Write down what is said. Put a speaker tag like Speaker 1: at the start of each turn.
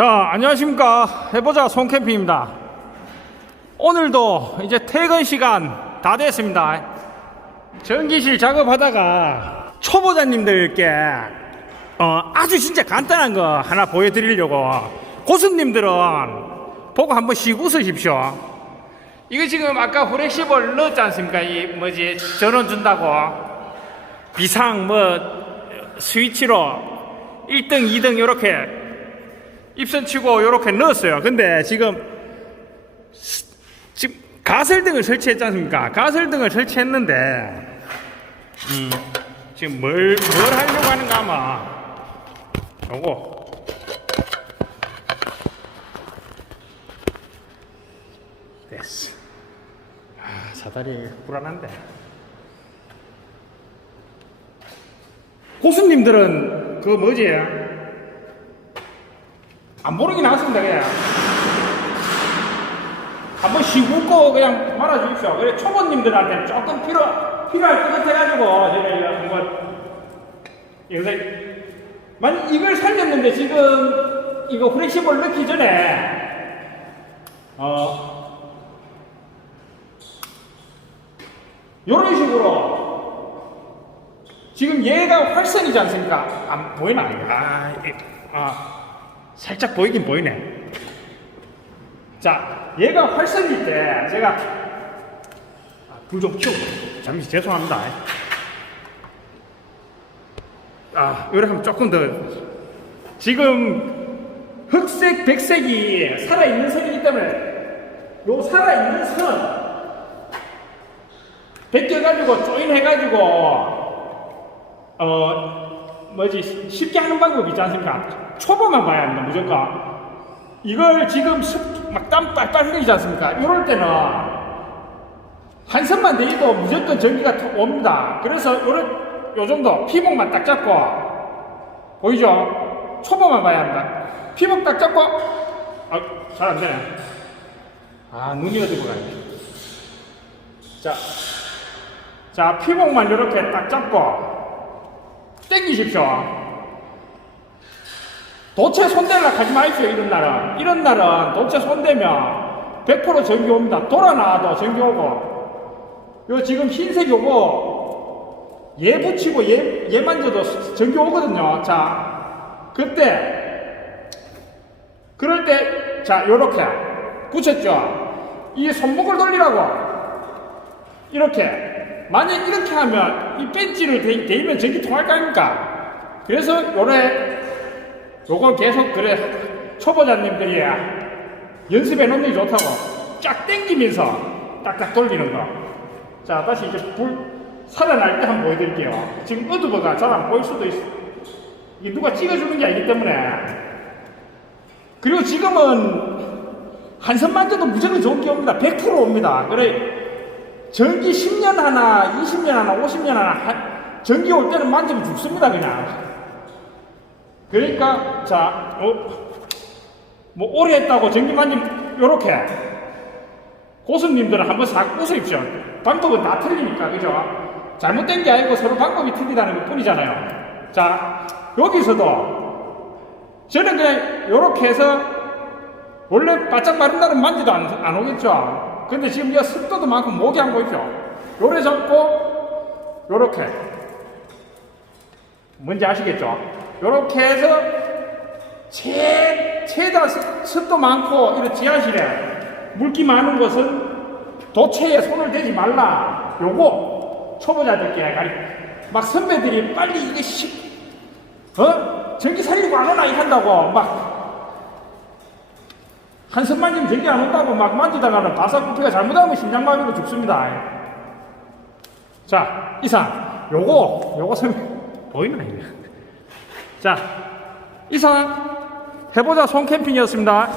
Speaker 1: 자, 안녕하십니까. 해보자 송캠핑입니다. 오늘도 이제 퇴근 시간 다 됐습니다. 전기실 작업하다가 초보자님들께 어, 아주 진짜 간단한 거 하나 보여드리려고 고수님들은 보고 한번 씩 웃으십시오. 이거 지금 아까 후레시볼 넣었지 않습니까? 이 뭐지 전원 준다고 비상 뭐 스위치로 1등, 2등 이렇게 입선 치고 이렇게 넣었어요. 근데 지금 스- 지금 가설등을 설치했지 않습니까? 가설등을 설치했는데 음, 지금 뭘, 뭘 하려고 하는가 아마 요거 됐어. 아, 사다리 불안한데. 고수님들은 그 뭐지? 안 모르긴 나왔습니다 그냥 한번 시고 그냥 말아주십시오 그래 초보님들한테 조금 필요 필요할 것 같아가지고 제가 한번 이거 만약 이걸 살렸는데 지금 이거 후레시볼 넣기 전에 어 요런 식으로 지금 얘가 활성이지 않습니까? 안 보이나? 아, 이- 아 살짝 보이긴 보이네. 자, 얘가 활성일 때 제가 불좀 켜고 잠시 죄송합니다. 아, 이렇게 하면 조금 더 지금 흑색, 백색이 살아있는 선이기 때문에 요 살아있는 선 벗겨가지고 조인해가지고 어 뭐지 쉽게 하는 방법이 있지 않습니까? 초보만 봐야 합니다 무조건 이걸 지금 막땀 빨빨 흘리지 않습니까? 이럴 때는 한 선만 대도 무조건 전기가 톡 옵니다. 그래서 요런 요 정도 피복만 딱 잡고 보이죠? 초보만 봐야 합니다. 피복 딱 잡고 아 잘 안 되네. 아 눈이 어디로 가네. 자, 자 피복만 이렇게 딱 잡고 땡기십시오. 도체 손대려 하지 마십시오, 이런 날은. 이런 날은 도체 손대면 100% 전기 옵니다. 돌아 나와도 전기 오고. 요 지금 흰색 요거, 얘 붙이고 얘, 얘 만져도 전기 오거든요. 자, 그때, 그럴 때, 자, 요렇게 붙였죠. 이 손목을 돌리라고. 이렇게. 만약 이렇게 하면 이 벤치를 대, 대면 전기 통할 거 아닙니까? 그래서 요래 요거 계속 그래 초보자님들이 연습해 놓는 게 좋다고 쫙 당기면서 딱딱 돌리는 거. 자 다시 이제 불 살아날 때 한번 보여드릴게요. 지금 어두워가 잘 안 보일 수도 있어. 이게 누가 찍어주는 게 아니기 때문에. 그리고 지금은 한 선 만 져도 무조건 좋은 게 옵니다. 100% 옵니다. 그래 전기 10년 하나, 20년 하나, 50년 하나 하- 전기 올 때는 만지면 죽습니다 그냥. 그러니까 자, 어, 뭐 오래 했다고 전기 만지 요렇게 고수님들은 한번 싹 웃으십시오. 방법은 다 틀리니까 그죠? 잘못된 게 아니고 서로 방법이 틀리다는 것 뿐이잖아요. 자, 여기서도 저는 그냥 요렇게 해서 원래 바짝 마른 날은 만지도 안, 안 오겠죠. 근데 지금 이 습도도 많고 목이 안 보이죠. 요래 잡고 요렇게 뭔지 아시겠죠? 요렇게 해서 최, 최다 습- 습도 많고 이런 지하실에 물기 많은 곳은 도체에 손을 대지 말라. 요거 초보자들께 가리. 막 선배들이 빨리 이게 시, 어? 전기 살리고 안 오나 이한다고 막 한선 만지면 전기 안 온다고 막 만지다가는 바삭부피가 잘못하면 심장마비로 죽습니다. 자, 이상 요거 요거 설명 보이나 이거? 자, 이상 해보자 송캠핑이었습니다.